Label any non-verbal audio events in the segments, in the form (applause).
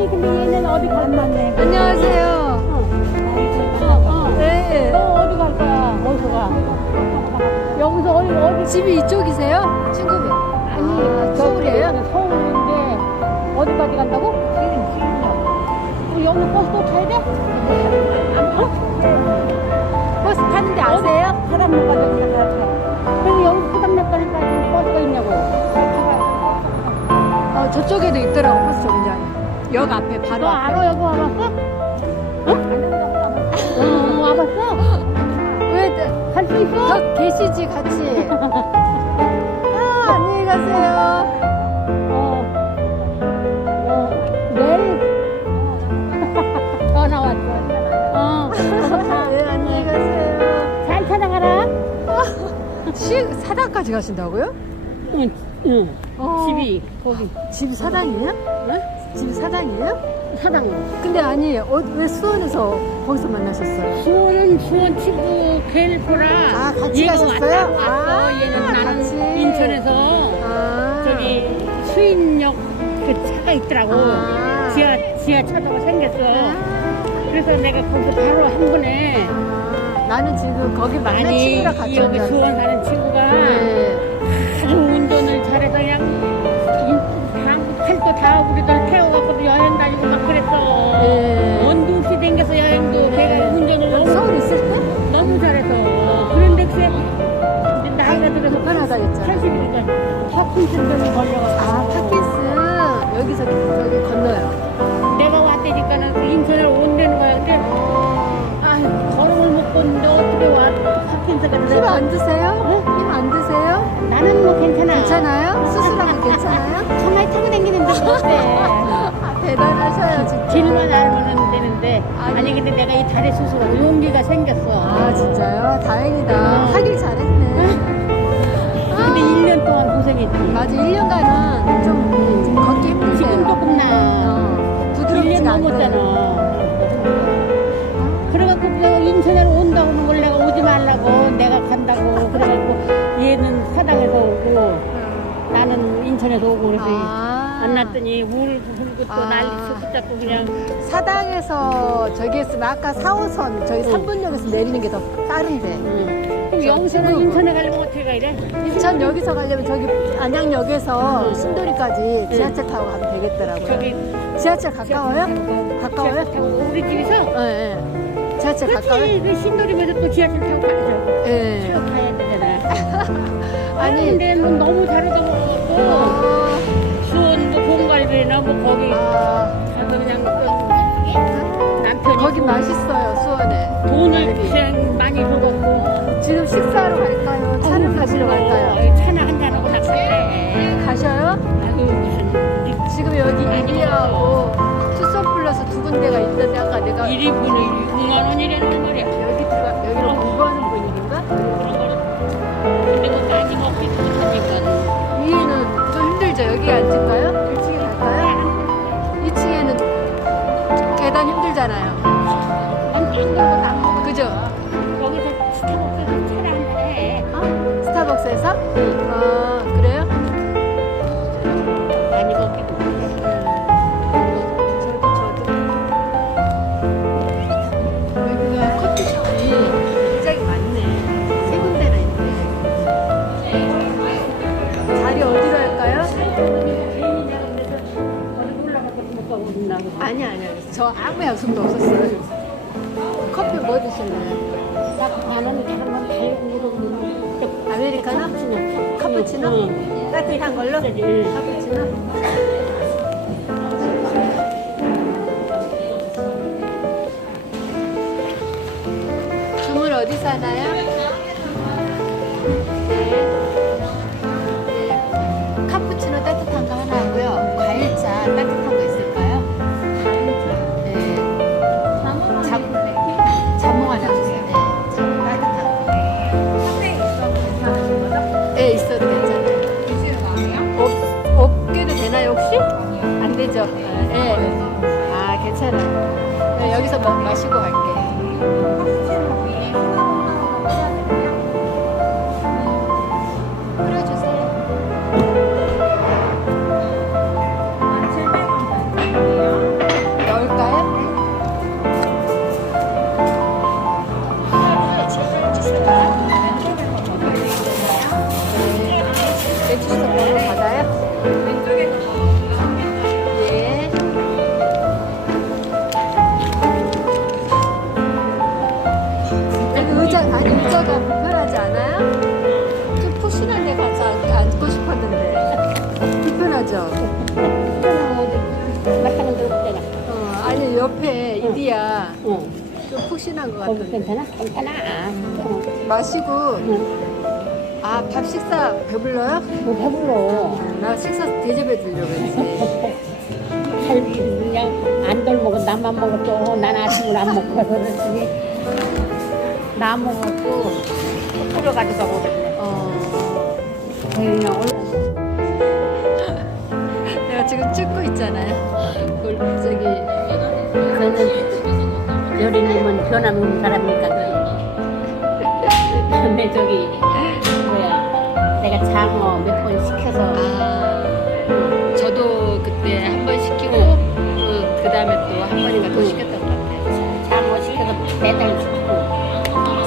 아니 근데 얘는 어디 간 만네. 안녕하세요. 어, 어. 네. 너 어디 갈 거야? 어디서 가? 여기서 어디 어디? 집이 이쪽이세요? 친구분. 아니 아, 저 서울이에요? 서울인데 어디까지 간다고? 어, 여기 버스 또 타야 돼? 안 타? 버스 타는데 아세요? 사단역까지 가. 그리고 여기 사단역까지 버스가 있냐고. 어, 저쪽에도 있더라고, 버스 정류장에. 역 앞에, 바로 너 앞에. 알아 여기 와봤어? 어? 어 와봤어? 왜, 갈 수 있어? 더 계시지, 같이. 아, 안녕히 가세요. 어. 어. 내일 전화 왔어. 어. 네, 안녕히 가세요. 잘 찾아가라. 시, 사당까지 가신다고요? 응. 응. 어. 집이 거기 집 사당이에 요? 집 사당이에요? 사당. 근데 아니, 어, 왜 수원에서 거기서 만나셨어요? 수원은 수원 친구 보라. 아, 같이 얘가 가셨어요? 왔다, 왔어. 아, 얘는 나는 같이. 인천에서 아. 저기 수인역 그 차가 있더라고. 아. 지하 지하 차도가 생겼어. 그래서 내가 거기서 바로 한 번에 아, 나는 지금 거기 만난 친구랑 같이 여기. 수원 사는 친구가 네. 팔도 다 우리들 태워갖고 여행 다니고 막 그랬어. 네. 원도 없이 댕겨서 여행도 걔가 운전을 너무, 서울 있을 때? 너무 잘해서. 그런데 그게 이제 나이가 들어서 불편하다 했잖아. 80이니까 파킨슨병에 걸려가지고. 아, 파킨스. 여기서 저기 건너요. 내가 왔다니까는 그 인천을 온다는 거야. 근데 어. 아 걸음을 못 걷는데 어떻게 와 파킨슨가 힘 들어. 안 드세요? 힘 안 드세요? 나는 뭐 괜찮아. 괜찮아요? 어때? 아, 대단하셔요, 진짜. 길만 알면 되는데 아니. 아니 근데 내가 이 다리 수술 용기가 생겼어. 아, 진짜요? 다행이다. 어. 하길 잘했네. 근데 1년 동안 고생했지. 맞아, 1년간은 좀, 좀 걷기 힘들대요. 지금 조금 나. 어, 1년 부드럽지가 않대요. 넘었잖아. 그래갖고 내가 인천에 온다고 하는 걸 내가 오지 말라고 내가 간다고 그래갖고 얘는 사당에서 오고 나는 인천에서 오고 그래서 아. 안 났더니 울고 울고 또 아. 난리 자꾸 그냥 사당에서 저기 했으면 아까 4호선 저희 응. 3분역에서 내리는 게 더 빠른데 응. 그럼 저 여기서는 친구분. 인천에 가려면 어떻게 가 이래? 인천 여기서 가려면 저기 안양역에서 응. 신도리까지 지하철 타고 가면 되겠더라고요 저기 지하철 가까워요? 가까워요? 지하철 타고 우리 집에서 예, 예. 지하철 가까워요? 그렇지 그 신도림에서 또 지하철 타고 가야죠 예. 가야 되잖아 (laughs) 아니, 근데 뭐 너무 다르다고 어, 수원 뭐 봉갈비나 뭐 거기 아, 가서 그냥 그 남편이 거기 맛있어요, 수원에. 돈을 그냥 많이 줘갖고 지금 식사하러 갈까요? 차를 마시러 갈까요? 어, 차나 한잔 하고 나갈래 가셔요? 아유 무슨 지금 여기 이리하고 투썸 플러스 두 군데가 있던데 아까 내가 1인분에 6만 원이라는 말이야 여기 들어가 여기로 공부하는 분위기인가? 그런 거는 근데 뭐 많이 먹기 좋으니까 위에는 좀 힘들죠. 여기 앉을까요? 계단 힘들잖아요. 그죠? 여기서 스타벅스에서 차를 한잔 해 어? 스타벅스에서? 옆에 이디야 어. 좀 푹신한 것 거기 같은데 괜찮아? 괜찮아. 어. 마시고 응. 아밥 식사 배불러요? 뭐 배불러. 나 식사 대접해 드리려고 했지 할 (laughs) 그냥 안들 먹어 나만 먹었어. 난 아침을 안 먹고 그랬더니 나 먹었고 풀어 가져가고 그랬네. 어, 그냥 얼 (laughs) 내가 지금 찍고 있잖아요 여린님은 변함없는 사람이니까. 근데 저기 뭐야 내가 장어 몇 번 시켜서. 아 저도 그때 한 번 시키고 그, 그 다음에 또 한 번인가 더 시켰던 것 같아요. 장어 시켜서 매달 주고.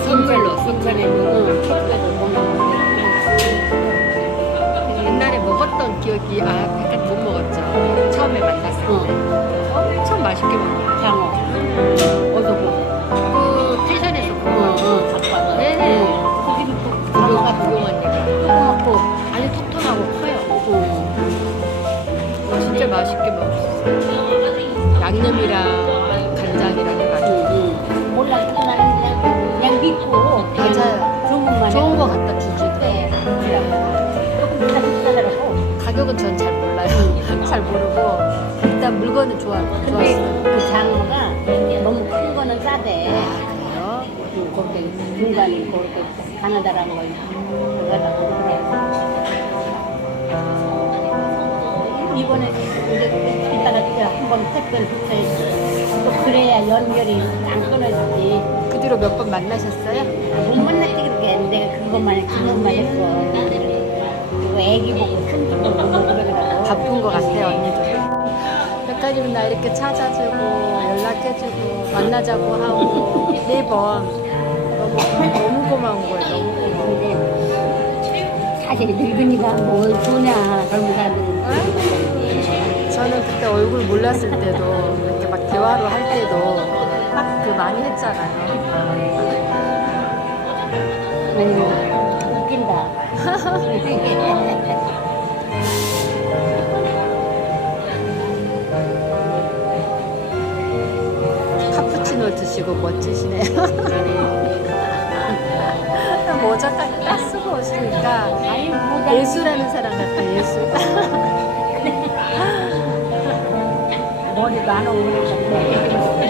선물로 인천에. 응, 택배도 보내고 옛날에 먹었던 기억이 아 백합 못 먹었죠. 처음에 만났을 때. 어, 엄청 맛있게 먹었어요. 장어 양념이랑 간장이랑 해가지고 응. 몰라 나는 그냥, 그냥 믿고 그냥 맞아요. 좋은 것만 좋은 거 갖다 주지 네, 그래. 조금 비싸 비싸더라고. 가격은 전 잘 몰라요. (laughs) 잘 모르고. 일단 물건은 좋아 근데 좋았어요. 그 장어가 너무 큰 거는 싸대. 아 그래요? 응, 그렇게 중간에 있고 이렇게 가나다란 거 있고 그거라고 그래 이번에 이제 이제 한번 택배를 붙여야지 또 그래야 연결이 안 끊어지지. 그 뒤로 몇 번 만나셨어요? 못 만났지 그렇게. 내가 그것만 그것만 했어. 그리고 애기 보고 큰집 그러더라고. 바쁜 것 같아요 언니도 백가님은 나 이렇게 찾아주고 연락해주고 만나자고 하고 네번. 너무 너무 고마운 거예요 너무 고마워. 근데 사실 늙은이가 뭘 좋냐 젊은 사람들은 저는 그때 얼굴 몰랐을 때도 이렇게 막 대화로 할 때도 막그 많이 했잖아요. 음, 웃긴다. (laughs) 카푸치노 드시고 멋지시네요. (laughs) 모자까지 딱 쓰고 오시니까 아니 모자 예수라는 사람 같아 예수 (laughs) 머리도 안 오고 그랬는데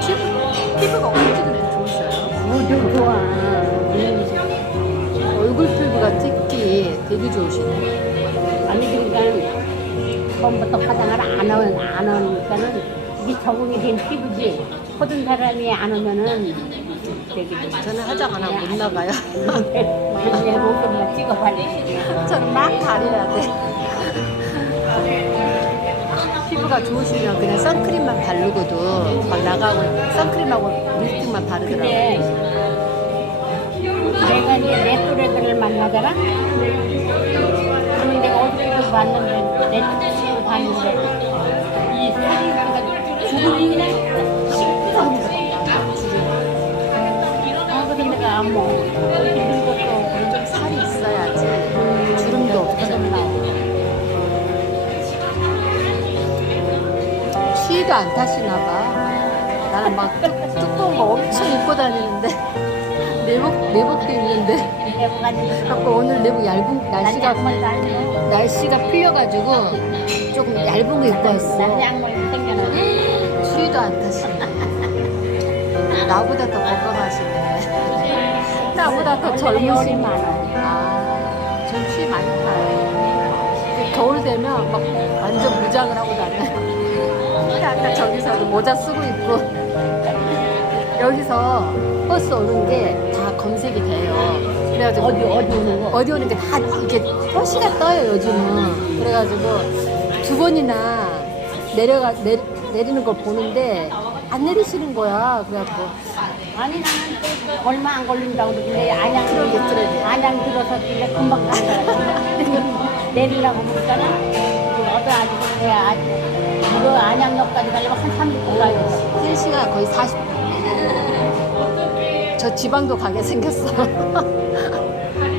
피부, 피부가 어떻게 좋으셔요? 모두 좋아 얼굴 피부가 특히 되게 좋으시네. 아니 그러니까 처음부터 화장을 안, 하, 안 하니까는 이게 적응이 된 피부지. 모든 사람이 안 하면은 되게 저는 화장 안 하고 못 나가요. 그냥 로션만 찍어 발리지 저는 막 가려야 돼 피부가 좋으시면 그냥 선크림만 바르고도 막 나가고 선크림하고 립스틱만 바르더라고요. 근데 내가 이제 내 또래들을? 그럼 내가 어디서 봤는데 내 친구 봤는데 이 사진가 주름이 그냥 아 근데 내가 안 먹어 추위도 안 타시나 봐 나는 막 뚜- 두꺼운 거 엄청 입고 다니는데 (laughs) 내복, 내복도 가지고 갖고 오늘 내복 얇은 난 날씨가. 날씨가 풀려가지고 조금 얇은 거 입고 난 왔어 추위도 안 타시네 나보다 더 건강하시네 나보다 더 젊으시네 많아 아, 전 추위 많이 타요. 겨울 되면 막 완전 무장을 하고 다녀요. 아까 저기서도 모자 쓰고 있고 여기서 버스 오는 게 다 검색이 돼요. 그래가지고 어디 어디 오는 거 어디 오는 게 다 이렇게 표시가 떠요 요즘은. 그래가지고 두 번이나 내려가 내, 내리는 걸 보는데 안 내리시는 거야. 그래갖고 아니 나는 또 얼마 안 걸린다고 그러는데 안양 그러게. 안양 들어서 길래 금방 가더라고 (laughs) 내리려고 보니까는 어떤 아저씨가 아주 이거 안양역까지 가려면 한 30분 가요 3시간 거의 40분. 저 지방도 가게 생겼어. (laughs)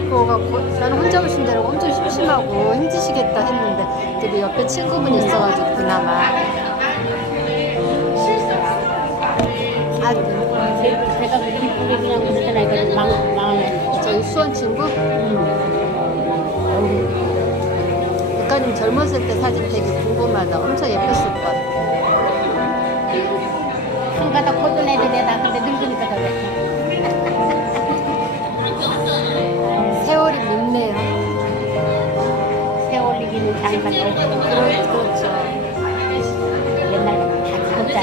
그거가 고- 나는 혼자 오신다고 엄청 심심하고 힘드시겠다 했는데 그래도 옆에 친구분이 있어가지고 그나마 아 제- 제가 그렇게 그냥 그러잖아요. 망, 망하네. 저희 수원 친구 작 가님 젊었을 때 사진 되게 궁금하다. 엄청 예뻤을 것 같아. 한 가닥 걷은 애들에다 근데 늙으니까 저래. 세월이 밉네요. 세월 이기는 장사가 그렇, 그렇죠. 옛날 다.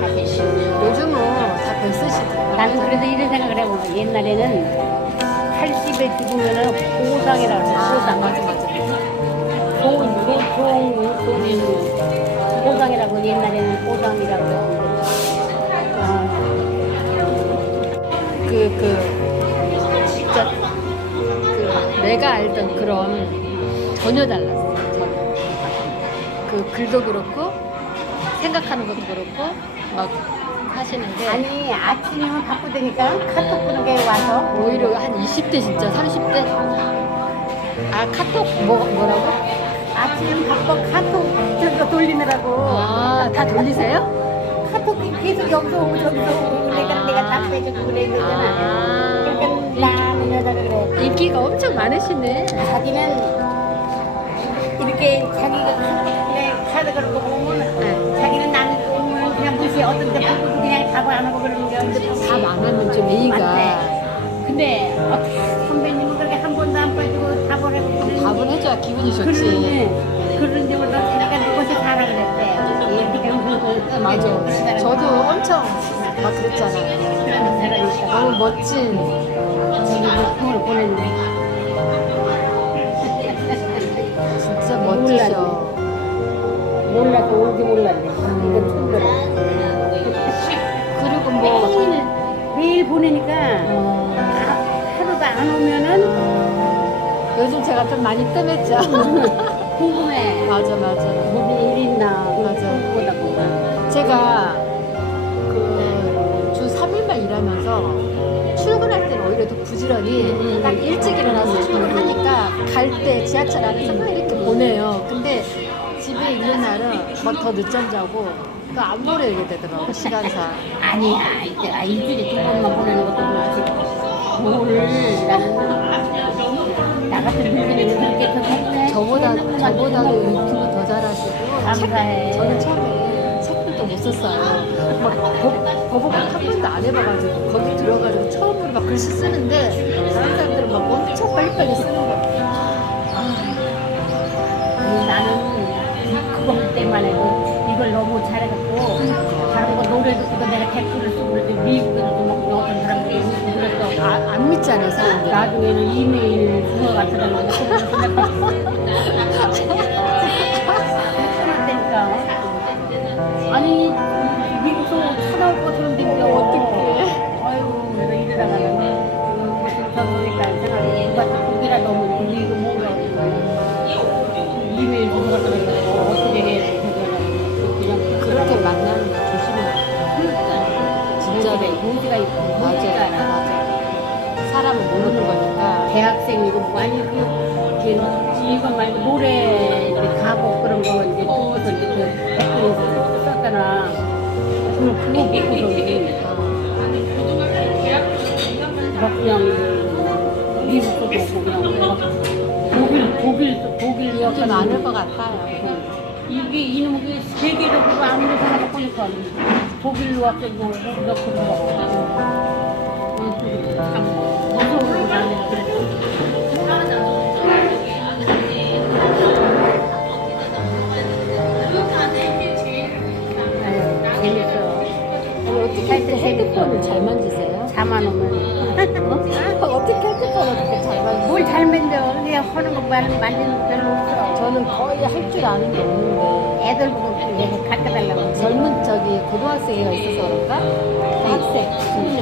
사실. 요즘은 다 별쓰시더라고요. 나는 그래도 이런 생각을 해보면 옛날에는 80에 죽으면은 보상이라고 그래. 아, 보상. 맞아, 맞아. 좋은, 좋은, 좋은, 좋은 보상이라고 옛날에는 보상이라고 했는데. 아, 그, 그, 진짜, 그, 내가 알던 그런 전혀 달랐어요. 전혀. 그 글도 그렇고, 생각하는 것도 그렇고, 막 하시는 게. 아니 아침이면 바쁘다니까 카톡 보는 게 와서 오히려 한 20대 진짜 30대 아 카톡 뭐 뭐라고? 아침이면 바빠 카톡 저거 돌리느라고 아 다 돌리세요? 카톡이 계속 여기서 오고 저기서 오고 내가 내가 답해주고 그래 그러잖아 아 그러니까 나는 여자가 그래 인기가 엄청 많으시네. 자기는 이렇게 자기가 카톡에 카드 거 보면 네. 자기는 나는 오면 그냥 무시해 어떤 데 보고 그냥 답안 하고 그러는 게답안 하면 좀 맞네. 근데 어, 선배님 답을 해줘야 기분이 좋지. 그러는데 그런데 보다 자기가 누구한테 자라 그랬대. 얘기가 맞아. 저도 엄청 막 그랬잖아요. 너무 멋진 그걸 보냈는데 진짜 멋지셔. 몰라서 올지 몰랐네. 이건 충분해. 그리고 뭐 매일 보내니까 어, 하- 하루도 안 오면은 요즘 제가 좀 많이 뜸했죠. (laughs) 궁금해. 맞아 맞아. 무슨 일 있나. 맞아. 보다 보다. 제가 그 주 3일만 일하면서 출근할 때는 오히려 더 부지런히 딱 일찍 일어나서 출근하니까 갈 때 지하철 안에서 막 이렇게 보내요. 근데 집에 있는 날은 막 더 늦잠 자고 그러니까 안 보내게 되더라고 시간상. 아니야. 아, 일주일에 두 번만 보내는 것도 그렇지. 뭘 나는 저보다 저보다도 유튜브 더 잘하시고 감사해. 책, 저는 처음에 책도 못 썼어요. 막 법- 법업은 한 번도 안 해봐가지고 거기 들어가지고 처음으로 막 글씨 쓰는데 다른 사람들은 막 엄청 빨리빨리 쓰는 거예요. 아니, 나는 그거 때만 해도 이걸 너무 잘해갖고 다른 거 노래도 그거 내가 댓글을 쓰고 미국 아, 안 믿잖아요, 사람들. 나중에는 이메일 주소 같은 거 끊었다니까 아니 미국서 찾아올 것처럼 된 모르는 거니까. 대학생이고 뭐 아니 그 이게 이거 말고 노래 이제 가곡 그런 거 이제 듣고서 이제 그 댓글에 썼잖아. 그걸 그거 보고서 막 그냥 미국도 보고 그냥 독일 독일 독일 좀 약간 많을 것 같아요. 이게 이놈의 세계적으로 아무리 생각해보니까 독일로 왔고 우리가 그런 거 참 핸드폰을 잘 만지세요? 잠안 오면 어? 어떻게 핸드폰을 그렇게 잘 만지세요? 뭘 잘 만져 그냥 하는 것만 만지는 거 별로 없어 저는 거의 할 줄 아는 게 없는데. 애들 보고 이렇게 갖다 달라고 젊은 저기 고등학생이가 있어서 그런가? 학생, 소녀.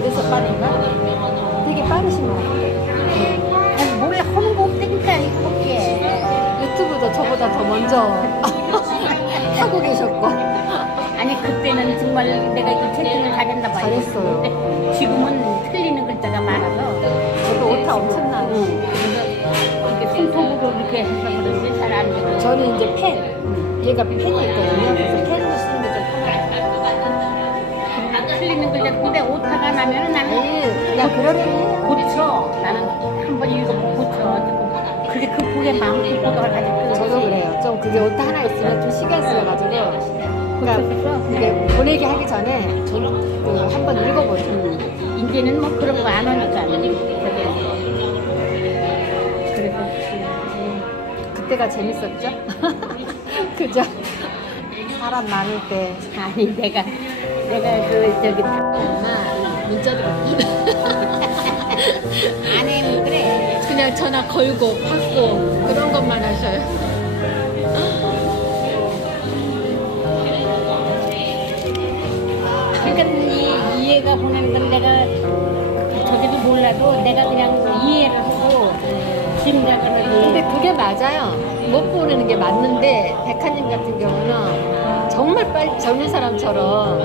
그래서 빠른가? 빠르신 것 같아요. 아니, 하는 거 없다니까 이거밖에 유튜브도 저보다 더 먼저 (laughs) 하고 계셨고. 아니 그때는 정말 내가 이거 채팅을 잘했나 봐요 잘했어요. 근데 지금은 틀리는 글자가 많아서 저도 오타 엄청나요. 응. 그래서 이렇게 손톱으로 이렇게 해서 그런지 잘 안 되고 저는 이제 펜, 얘가 펜이 있거든요. 그래서 펜으로 쓰는 게 좀 편해요. 틀리는 글자 근데 오타가 나면은 나는 야, 그러면 고 그렇게 급하게 마음 급하게 가지고 저도 그래요. 좀 그게 오타 하나 있으면 좀 신경 쓰여가지고. 그러니까 이게 보내기 하기 전에 그 한번 읽어보죠. 음, 이제는 뭐 그런 거 안 하니까 그래서 그때가 재밌었죠? (laughs) 그죠? 사람 많을 때. 아니 내가 내가 그 저기 엄마, 문자도 (laughs) 아내는 그냥 전화 걸고 받고 그런 것만 하셔요. 그러니까 이, 이해가 보낸 건 내가 저기도 몰라도 내가 그냥 이해를 하고 짐작을 근데 그게 맞아요. 못 보내는 게 맞는데 백화님 같은 경우는 정말 빨리 젊은 사람처럼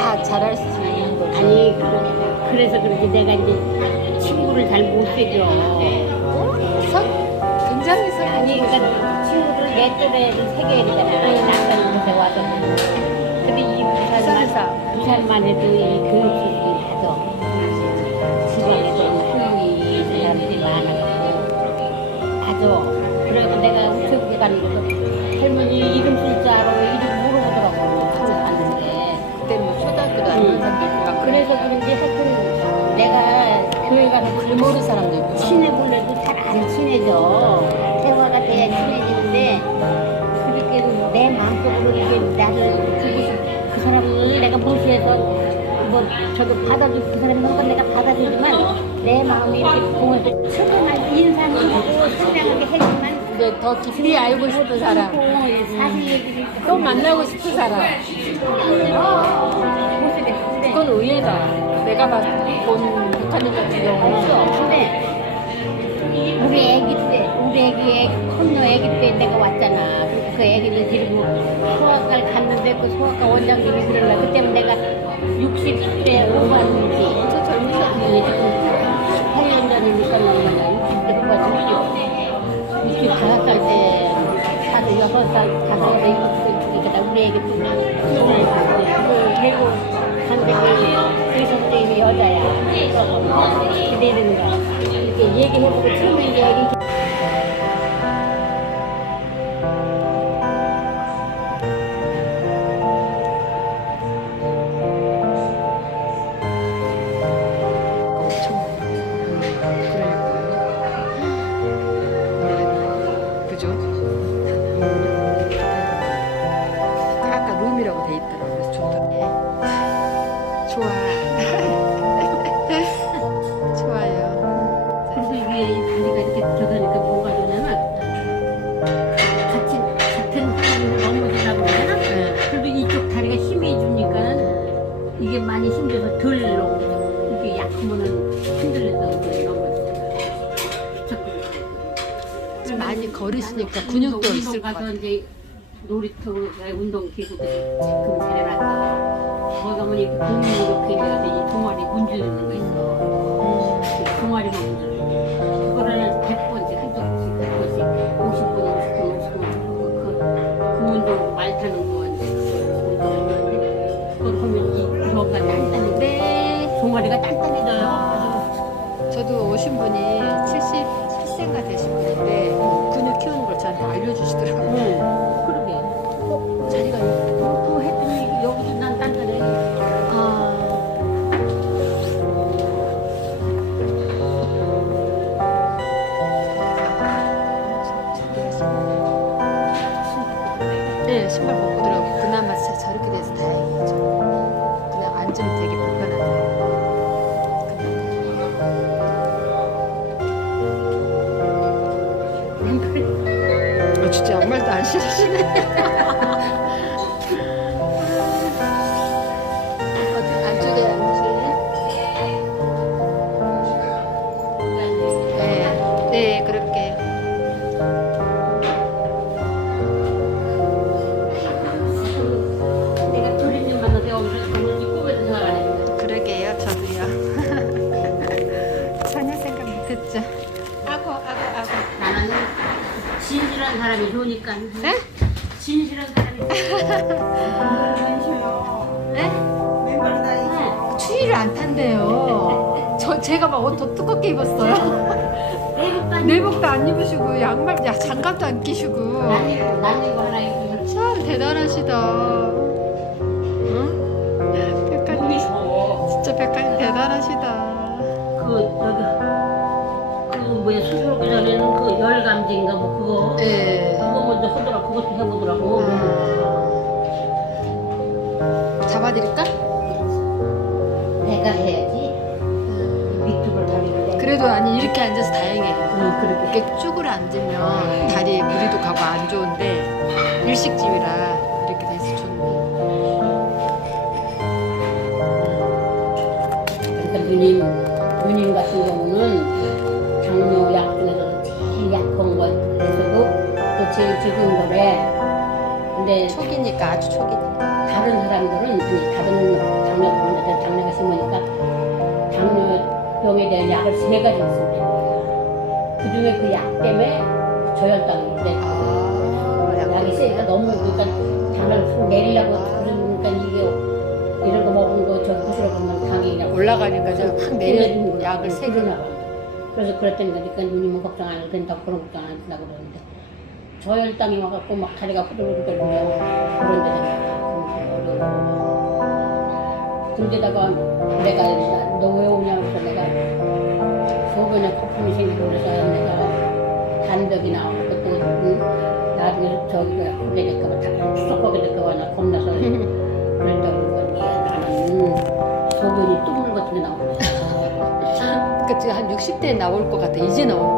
다 잘할 수 있는 거죠. 아니 그- 그래서 그런지 내가 이제 친구를 잘못 새겨 선 굉장히 선 아니 그러니까 친구를 내 또래를 새겨야 되잖아 남자는 곳에 와서 근데 이 부산만. 부산만 해도 이 교육수들이 가서 지방에도 한국인 사람들이 많아갖고 가서 그래서 내가 우체국에 가는 것도 할머니 이름 쓸 그래서 그런지 하여튼 내가 교회 가서 글 모르는 사람도 있고 친해보려도 잘 안 친해져. 대화가 돼야 친해지는데, 그렇게 내 마음속으로 이게 나를, 그, 그 사람을 내가 무시해서, 뭐, 저도 받아주고, 그 사람이 뭔가 내가 받아주지만, 내 마음이 이렇게 처음만 인사는 하고, 상냥하게 해주지만, 이제 더 깊이 알고 싶은 사람. 얘기를 또 만나고 싶은 사람 됐는데, 그건 의외다. 내가 봤- 본 백화점 같은 경우는 없어. 근데 우리 애기 때, 우리 애기, 컸노 애기 때 내가 왔잖아. 그 애기를 데리고 소아과를 갔는데 그 소아과 원장님이 그러려. 그때는 내가 60대 오반이지. 저 젊은 사람 이게 지금 18년 전이니까 나는 60대 오반이지. 65살 때, 다들 6살, 5살, 7살, 우리 애기 때문에 그 데리고 의사 때문에 여자야. 이러는 거야. 이렇게 얘기해보고 처음에 이제 애기 사람이 좋으니까. 네? 진실한 사람이 네? 추위를 안 탄대요. 저 제가 막 옷 더 두껍게 입었어요. 내복도 안 내복도 안 입으시고 양말, 야 장갑도 안 끼시고. 나는 이거 하나 입으면 참 대단하시다. 응? 더워. 진짜 백화님 대단하시다. 그 저기 그 뭐야 수술 오기 전에는 그 열감지인가 뭐 그거 네. 그것도 해보더라고. 음. 잡아드릴까? 내가 해야지 밑으로 다리를. 그래도 아니 이렇게 앉아서 다행이에요. 응 그렇게. 이렇게 쭈그려 앉으면 다리에 무리도 가고 안 좋은데 일식집이라 이렇게 돼서 좋네. 그러니까 누님 누님 같은 경우는 당뇨 약 중에서 제일 약한 거에서도 또 제일 적은 거 래. 근데 초기니까 아주 초기니까. 다른 사람들은 아니 다른 당뇨병들 당뇨가 심으니까 당뇨병에 대한 약을 세 가지 쓴대. 그 중에 그 약 때문에 저혈당인데 아, 약이 세니까 너무 그러니까 당을 확 내리려고 그러니까 이게 이런 거 먹은 거 저기 부스러 보면 당이 그냥 올라가니까 좀확 내려 내려지는 약을 세 개. 그러나 봐. 그래서 그랬더니 그러니까 누님은 걱정 안 해도 된다고 그런 걱정 안 한다고 그러는데 저혈당이 와갖고 막 다리가 후들후들 거리고 그런 데는 근데다가 내가 너 왜 오냐고 해서 내가 소변에 거품이 생기고 그래서 내가 단벽이 나오고 또 응? 나중에 저기가 하게 될까봐 다 추석하게 될까봐 나 겁나서 그랬다고 그러더니 나는 소변이 똥물 같은 게 나오고 (laughs) 그지한 60대에 나올 것 같아. 이제 거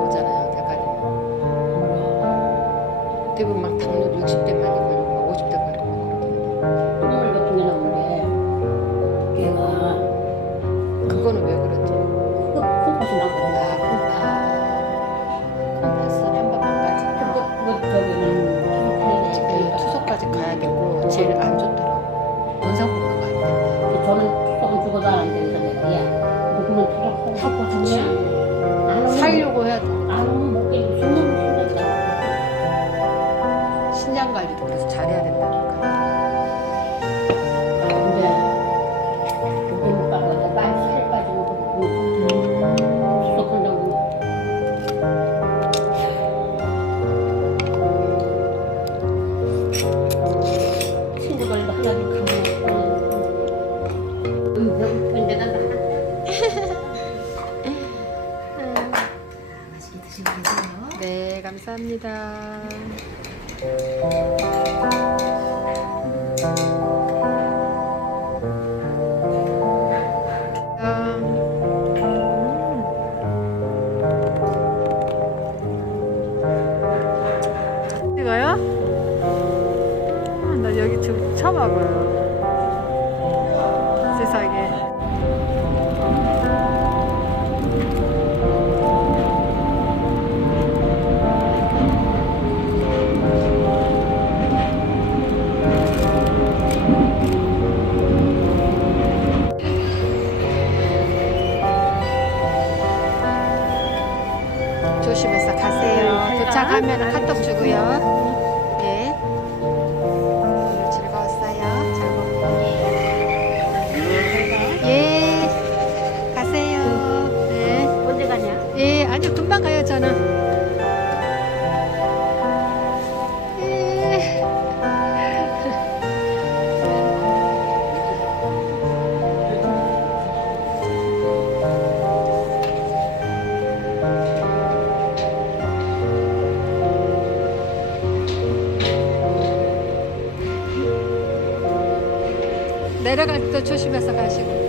내려갈 때도 조심해서 가시고.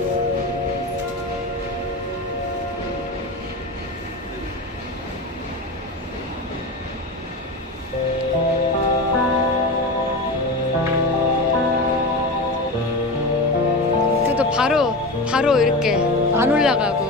그래도 바로 바로 이렇게 안 올라가고